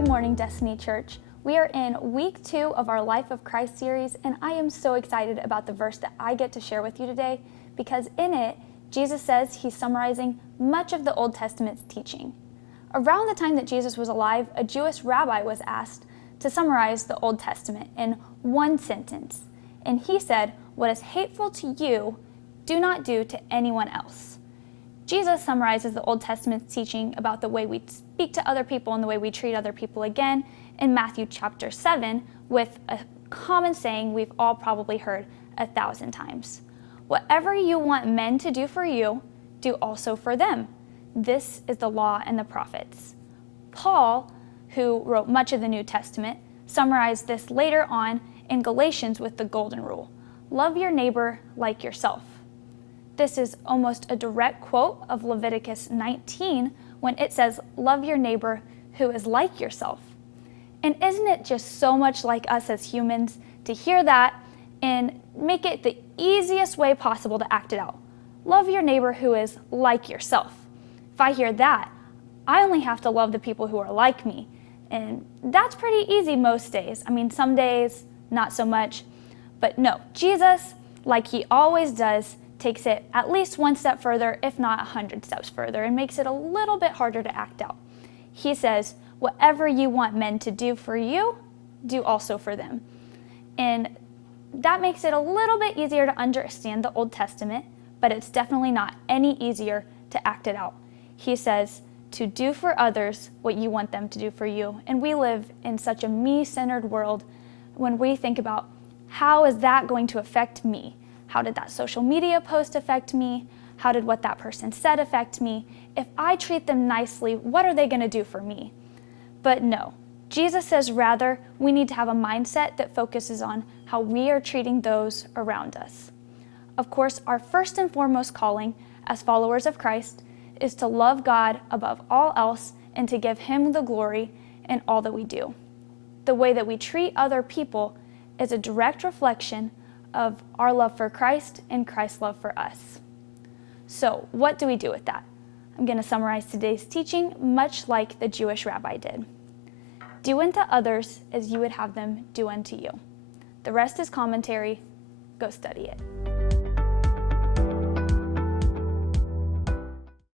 Good morning, Destiny Church. We are in week 2 of our Life of Christ series, and I am so excited about the verse that I get to share with you today because in it, Jesus says he's summarizing much of the Old Testament's teaching. Around the time that Jesus was alive, a Jewish rabbi was asked to summarize the Old Testament in one sentence, and he said, "What is hateful to you, do not do to anyone else." Jesus summarizes the Old Testament's teaching about the way we speak to other people and the way we treat other people again in Matthew chapter 7 with a common saying we've all probably heard 1,000 times. Whatever you want men to do for you, do also for them. This is the law and the prophets. Paul, who wrote much of the New Testament, summarized this later on in Galatians with the golden rule. Love your neighbor like yourself. This is almost a direct quote of Leviticus 19 when it says, love your neighbor who is like yourself. And isn't it just so much like us as humans to hear that and make it the easiest way possible to act it out? Love your neighbor who is like yourself. If I hear that, I only have to love the people who are like me. And that's pretty easy most days. I mean, some days, not so much. But no, Jesus, like he always does, takes it at least one step further, if not 100 steps further, and makes it a little bit harder to act out. He says, whatever you want men to do for you, do also for them. And that makes it a little bit easier to understand the Old Testament, but it's definitely not any easier to act it out. He says to do for others what you want them to do for you. And we live in such a me-centered world when we think about how is that going to affect me? How did that social media post affect me? How did what that person said affect me? If I treat them nicely, what are they going to do for me? But no, Jesus says rather we need to have a mindset that focuses on how we are treating those around us. Of course, our first and foremost calling as followers of Christ is to love God above all else and to give him the glory in all that we do. The way that we treat other people is a direct reflection of our love for Christ and Christ's love for us. So what do we do with that? I'm going to summarize today's teaching much like the Jewish rabbi did. Do unto others as you would have them do unto you. The rest is commentary. Go study it.